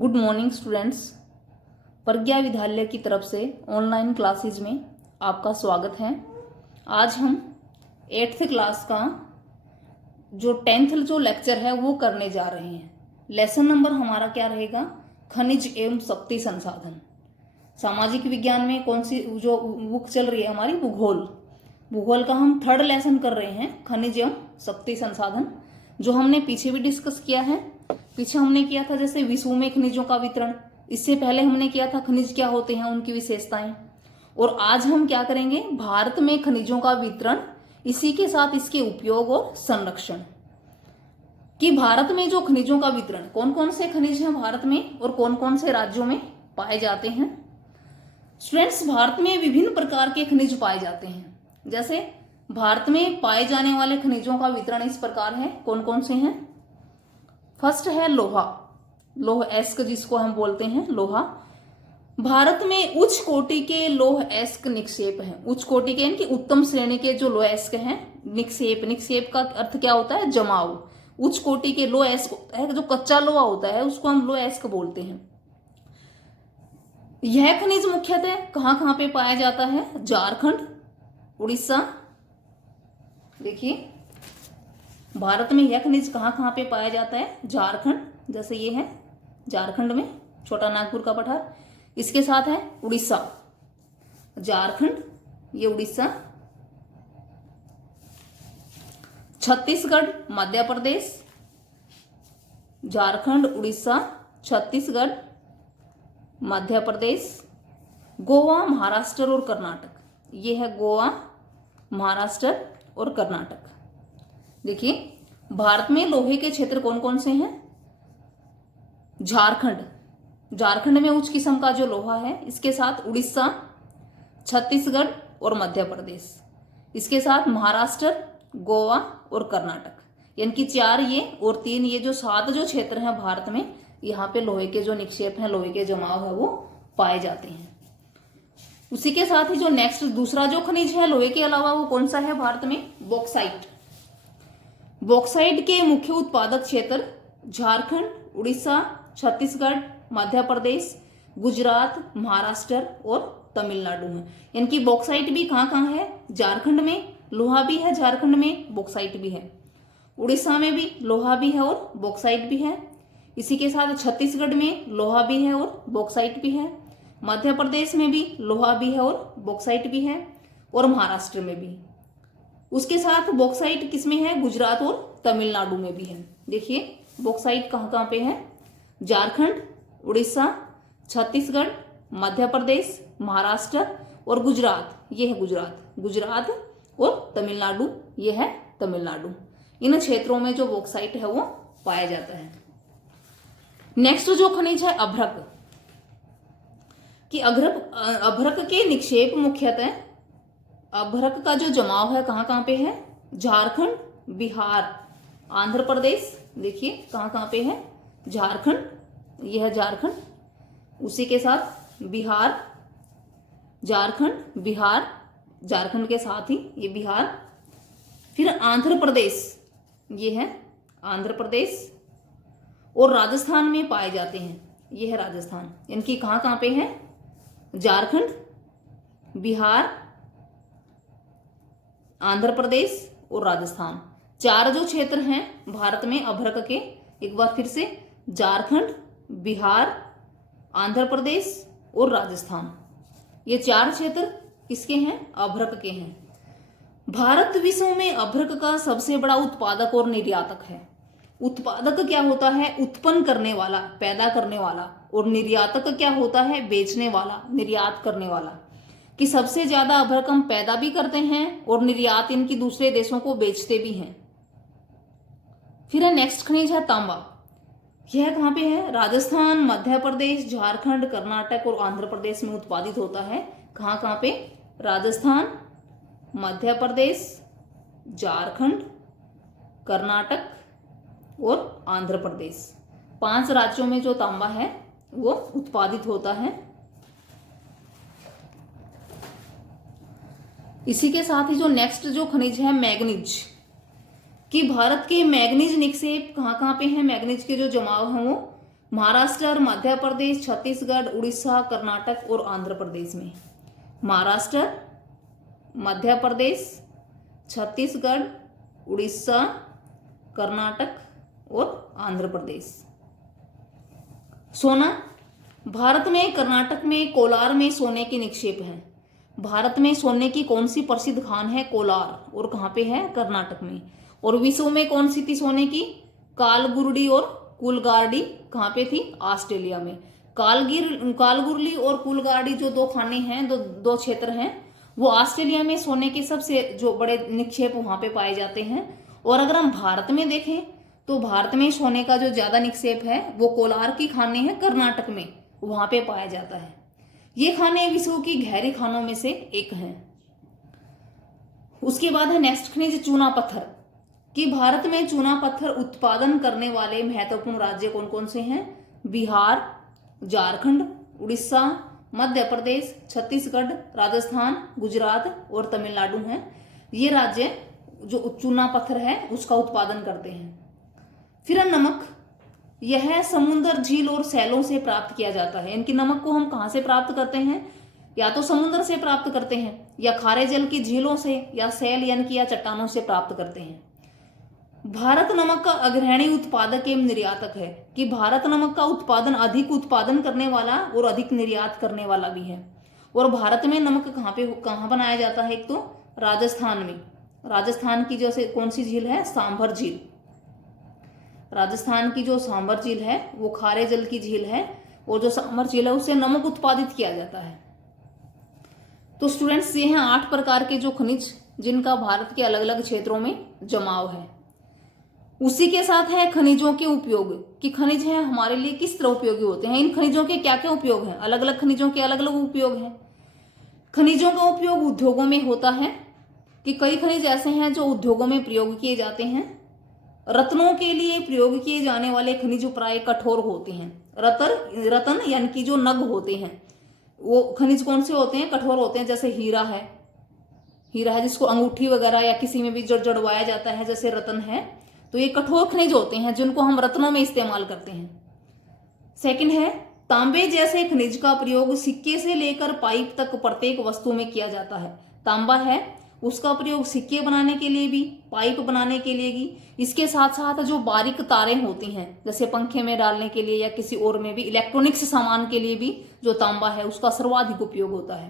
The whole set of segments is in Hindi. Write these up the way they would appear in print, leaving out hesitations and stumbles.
Good morning students. प्रज्ञा विद्यालय की तरफ से ऑनलाइन क्लासेज में आपका स्वागत है। आज हम 8th क्लास का जो 10th जो लेक्चर है वो करने जा रहे हैं। लेसन नंबर हमारा क्या रहेगा? खनिज एवं शक्ति संसाधन। सामाजिक विज्ञान में कौन सी जो बुक चल रही है हमारी? भूगोल का हम 3rd लेसन कर रहे हैं, खनिज एवं शक्ति संसाधन, जो हमने पीछे भी डिस्कस किया है। पीछे हमने किया था जैसे विश्व में खनिजों का वितरण, इससे पहले हमने किया था खनिज क्या होते हैं, उनकी विशेषताएं। और आज हम क्या करेंगे? भारत में खनिजों का वितरण, इसी के साथ इसके उपयोग और संरक्षण। कि भारत में जो खनिजों का वितरण, कौन कौन से खनिज हैं भारत में और कौन कौन से राज्यों में पाए जाते हैं। स्टूडेंट्स, भारत में विभिन्न प्रकार के खनिज पाए जाते हैं। जैसे भारत में पाए जाने वाले खनिजों का वितरण इस प्रकार है। कौन कौन से हैं? फर्स्ट है लोहा, लौह अयस्क जिसको हम बोलते हैं लोहा। भारत में उच्च कोटि के लौह अयस्क निक्षेप हैं। उच्च कोटि के यानी उत्तम श्रेणी के जो लौह अयस्क हैं, निक्षेप का अर्थ क्या होता है? जमाव। उच्च कोटि के लौह अयस्क है, जो कच्चा लोहा होता है उसको हम लौह अयस्क बोलते हैं। यह खनिज मुख्यतः कहां कहां पे पाया जाता है? झारखंड, उड़ीसा। देखिए भारत में यह खनिज कहां कहां पे पाया जाता है? झारखंड, जैसे ये है झारखंड में छोटा नागपुर का पठार। इसके साथ है उड़ीसा, झारखंड, ये उड़ीसा, छत्तीसगढ़, मध्य प्रदेश, झारखंड, उड़ीसा, छत्तीसगढ़, मध्य प्रदेश, गोवा, महाराष्ट्र और कर्नाटक। ये है गोवा, महाराष्ट्र और कर्नाटक। देखिए भारत में लोहे के क्षेत्र कौन कौन से हैं? झारखंड में उच्च किस्म का जो लोहा है, इसके साथ उड़ीसा, छत्तीसगढ़ और मध्य प्रदेश, इसके साथ महाराष्ट्र, गोवा और कर्नाटक। यानी कि 4 ये और 3 ये, जो 7 जो क्षेत्र हैं भारत में, यहाँ पे लोहे के जो निक्षेप हैं, लोहे के जमाव है, वो पाए जाते हैं। उसी के साथ ही जो नेक्स्ट दूसरा जो खनिज है लोहे के अलावा, वो कौन सा है भारत में? बॉक्साइट। बॉक्साइट के मुख्य उत्पादक क्षेत्र झारखंड, उड़ीसा, छत्तीसगढ़, मध्य प्रदेश, गुजरात, महाराष्ट्र और तमिलनाडु है। यानी कि बॉक्साइट भी कहाँ कहाँ है? झारखंड में लोहा भी है, झारखंड में बॉक्साइट भी है, उड़ीसा में भी लोहा भी है और बॉक्साइट भी है। इसी के साथ छत्तीसगढ़ में लोहा भी है और बॉक्साइट भी है, मध्य प्रदेश में भी लोहा भी है और बॉक्साइट भी है, और महाराष्ट्र में भी। उसके साथ बॉक्साइट किसमें है? गुजरात और तमिलनाडु में भी है। देखिए बॉक्साइट कहाँ कहाँ पे है? झारखंड, उड़ीसा, छत्तीसगढ़, मध्य प्रदेश, महाराष्ट्र और गुजरात। ये है गुजरात और तमिलनाडु, ये है तमिलनाडु। इन क्षेत्रों में जो बॉक्साइट है वो पाया जाता है। नेक्स्ट जो खनिज है अभ्रक। कि अभ्रक के निक्षेप मुख्यतः, अभ्रक का जो जमाव है कहाँ कहाँ पे है? झारखंड, बिहार, आंध्र प्रदेश। देखिए कहाँ कहाँ पे है? झारखंड, यह है झारखंड, उसी के साथ बिहार, झारखंड, बिहार, झारखंड के साथ ही ये बिहार, फिर आंध्र प्रदेश, ये है आंध्र प्रदेश, और राजस्थान में पाए जाते हैं। ये है राजस्थान। इनकी कहाँ कहाँ पे है? झारखंड, बिहार, आंध्र प्रदेश और राजस्थान। 4 जो क्षेत्र हैं भारत में अभ्रक के, एक बार फिर से, झारखंड, बिहार, आंध्र प्रदेश और राजस्थान। ये 4 क्षेत्र किसके हैं? अभ्रक के हैं। भारत विश्व में अभ्रक का सबसे बड़ा उत्पादक और निर्यातक है। उत्पादक क्या होता है? उत्पन्न करने वाला, पैदा करने वाला। और निर्यातक क्या होता है? बेचने वाला, निर्यात करने वाला। कि सबसे ज्यादा अभ्रक हम पैदा भी करते हैं और निर्यात इनकी दूसरे देशों को बेचते भी हैं। फिर है नेक्स्ट खनिज है तांबा। यह कहाँ पे है? राजस्थान, मध्य प्रदेश, झारखंड, कर्नाटक और आंध्र प्रदेश में उत्पादित होता है। कहाँ कहाँ पे? राजस्थान, मध्य प्रदेश, झारखंड, कर्नाटक और आंध्र प्रदेश। 5 राज्यों में जो तांबा है वो उत्पादित होता है। इसी के साथ ही जो नेक्स्ट जो खनिज है मैग्नीज। कि भारत के मैग्नीज निक्षेप कहाँ कहाँ पे हैं? मैग्नीज के जो जमाव हैं वो महाराष्ट्र, मध्य प्रदेश, छत्तीसगढ़, उड़ीसा, कर्नाटक और आंध्र प्रदेश में। महाराष्ट्र, मध्य प्रदेश, छत्तीसगढ़, उड़ीसा, कर्नाटक और आंध्र प्रदेश। सोना, भारत में कर्नाटक में कोलार में सोने के निक्षेप हैं। भारत में सोने की कौन सी प्रसिद्ध खान है? कोलार। और कहाँ पे है? कर्नाटक में। और विश्व में कौन सी थी सोने की? कालगुरडी और कुलगार्डी। कहाँ पे थी? ऑस्ट्रेलिया में। कालगुरली और कुलगार्डी जो दो खाने हैं, दो क्षेत्र हैं, वो ऑस्ट्रेलिया में सोने के सबसे जो बड़े निक्षेप वहां पे पाए जाते हैं। और अगर हम भारत में देखें तो भारत में सोने का जो ज्यादा निक्षेप है वो कोलार की खाने हैं, कर्नाटक में, वहां पे पाया जाता है। ये खाने विश्व की गहरी खानों में से एक हैं। उसके बाद है नेक्स्ट खनिज चूना पत्थर, कि भारत में चूना पत्थर उत्पादन करने वाले महत्वपूर्ण राज्य कौन कौन से हैं? बिहार, झारखंड, उड़ीसा, मध्य प्रदेश, छत्तीसगढ़, राजस्थान, गुजरात और तमिलनाडु हैं। ये राज्य जो चूना पत्थर है उसका उत्पादन करते हैं। फिर नमक, यह समुद्र, झील और सैलों से प्राप्त किया जाता है। इनकी नमक को हम कहाँ से प्राप्त करते हैं? या तो समुद्र से प्राप्त करते हैं, या खारे जल की झीलों से, या सैल यानी कि या चट्टानों से प्राप्त करते हैं। भारत नमक का अग्रणी उत्पादक एवं निर्यातक है, कि भारत नमक का उत्पादन अधिक उत्पादन करने वाला और अधिक निर्यात करने वाला भी है। और भारत में नमक कहाँ बनाया जाता है? एक तो राजस्थान में। राजस्थान की जैसे कौन सी झील है? सांभर झील। राजस्थान की जो सांभर झील है वो खारे जल की झील है, और जो सांभर झील है उससे नमक उत्पादित किया जाता है। तो स्टूडेंट्स, ये हैं 8 प्रकार के जो खनिज जिनका भारत के अलग अलग क्षेत्रों में जमाव है। उसी के साथ है खनिजों के उपयोग, कि खनिज है हमारे लिए किस तरह उपयोगी होते हैं। इन खनिजों के क्या क्या उपयोग हैं? अलग अलग खनिजों के अलग अलग उपयोग हैं। खनिजों का उपयोग उद्योगों में होता है, कि कई खनिज ऐसे हैं जो उद्योगों में प्रयोग किए जाते हैं। रत्नों के लिए प्रयोग किए जाने वाले खनिज प्राय कठोर होते हैं। रतन यानी कि जो नग होते हैं वो खनिज कौन से होते हैं? कठोर होते हैं। जैसे हीरा है जिसको अंगूठी वगैरह या किसी में भी जड़वाया जाता है, जैसे रतन है, तो ये कठोर खनिज होते हैं जिनको हम रत्नों में इस्तेमाल करते हैं। सेकंड है तांबे जैसे खनिज का प्रयोग सिक्के से लेकर पाइप तक प्रत्येक वस्तु में किया जाता है। तांबा है उसका प्रयोग सिक्के बनाने के लिए भी, पाइप बनाने के लिए भी। इसके साथ साथ जो बारीक तारें होती हैं जैसे पंखे में डालने के लिए या किसी और में भी, इलेक्ट्रॉनिक्स सामान के लिए भी जो तांबा है उसका सर्वाधिक उपयोग होता है,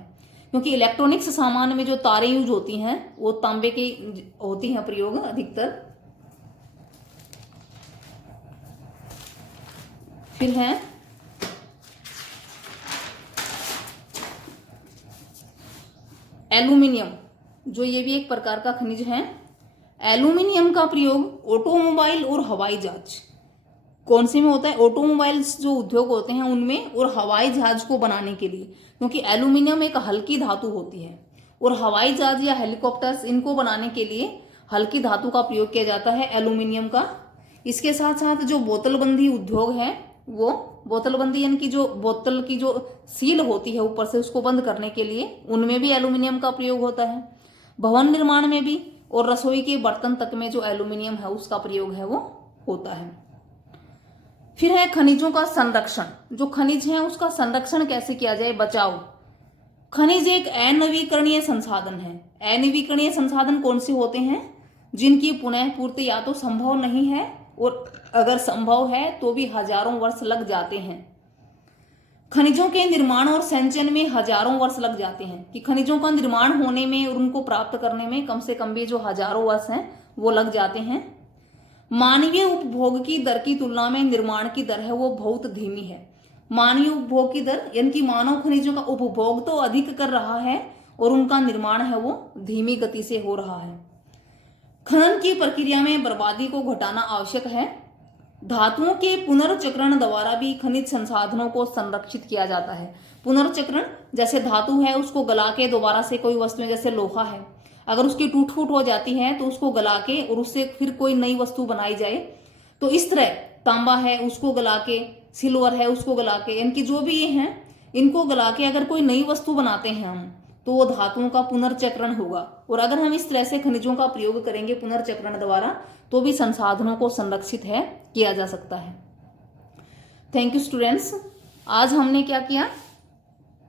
क्योंकि इलेक्ट्रॉनिक्स सामान में जो तारें यूज होती हैं वो तांबे की होती हैं प्रयोग अधिकतर। फिर है एल्यूमिनियम, जो ये भी एक प्रकार का खनिज है। एल्यूमिनियम का प्रयोग ऑटोमोबाइल और हवाई जहाज कौन से में होता है? ऑटोमोबाइल्स जो उद्योग होते हैं उनमें, और हवाई जहाज को बनाने के लिए, क्योंकि एल्यूमिनियम एक हल्की धातु होती है, और हवाई जहाज या हेलीकॉप्टर्स इनको बनाने के लिए हल्की धातु का प्रयोग किया जाता है एल्यूमिनियम का। इसके साथ साथ जो बोतलबंदी उद्योग है, वो बोतलबंदी यानी कि जो बोतल की जो सील होती है ऊपर से उसको बंद करने के लिए, उनमें भी एल्यूमिनियम का प्रयोग होता है। भवन निर्माण में भी, और रसोई के बर्तन तक में जो एल्यूमिनियम है उसका प्रयोग है वो होता है। फिर है खनिजों का संरक्षण, जो खनिज है उसका संरक्षण कैसे किया जाए, बचाव। खनिज एक अनवीकरणीय संसाधन है। अनवीकरणीय संसाधन कौन से होते हैं? जिनकी पुनः पूर्ति या तो संभव नहीं है, और अगर संभव है तो भी हजारों वर्ष लग जाते हैं। खनिजों के निर्माण और संचयन में हजारों वर्ष लग जाते हैं, कि खनिजों का निर्माण होने में और उनको प्राप्त करने में कम से कम भी जो हजारों वर्ष हैं वो लग जाते हैं। मानवीय उपभोग की दर की तुलना में निर्माण की दर है वो बहुत धीमी है। मानवीय उपभोग की दर यानी कि मानव खनिजों का उपभोग तो अधिक कर रहा है और उनका निर्माण है वो धीमी गति से हो रहा है। खनन की प्रक्रिया में बर्बादी को घटाना आवश्यक है। धातुओं के पुनर्चक्रण द्वारा भी खनिज संसाधनों को संरक्षित किया जाता है। पुनर्चक्रण, जैसे धातु है उसको गला के दोबारा से कोई वस्तु, जैसे लोहा है, अगर उसकी टूट फूट हो जाती है तो उसको गला के और उससे फिर कोई नई वस्तु बनाई जाए, तो इस तरह तांबा है उसको गला के, सिल्वर है उसको गला के, इनकी जो भी ये हैं इनको गला के अगर कोई नई वस्तु बनाते हैं हम, तो वो धातुओं का पुनर्चक्रण होगा। और अगर हम इस तरह से खनिजों का प्रयोग करेंगे पुनर्चक्रण द्वारा, तो भी संसाधनों को संरक्षित है किया जा सकता है। Thank you students. आज हमने क्या किया,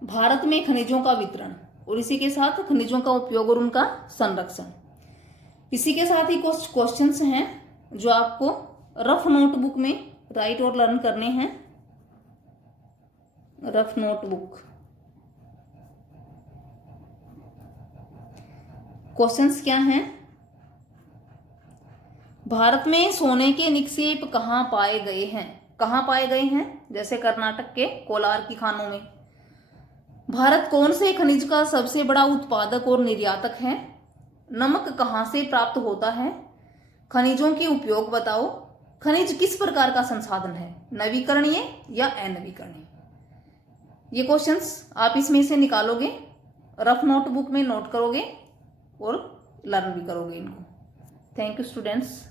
भारत में खनिजों का वितरण और इसी के साथ खनिजों का उपयोग और उनका संरक्षण। इसी के साथ ही कुछ क्वेश्चंस हैं जो आपको रफ नोटबुक में राइट और लर्न करने हैं। रफ नोटबुक क्वेश्चंस क्या हैं? भारत में सोने के निक्षेप कहाँ पाए गए हैं? कहाँ पाए गए हैं? जैसे कर्नाटक के कोलार की खानों में। भारत कौन से खनिज का सबसे बड़ा उत्पादक और निर्यातक है? नमक कहाँ से प्राप्त होता है? खनिजों के उपयोग बताओ। खनिज किस प्रकार का संसाधन है, नवीकरणीय या अनवीकरणीय? ये क्वेश्चंस आप इसमें से निकालोगे, रफ नोटबुक में नोट करोगे और लर्न भी करोगे इनको। Thank you students.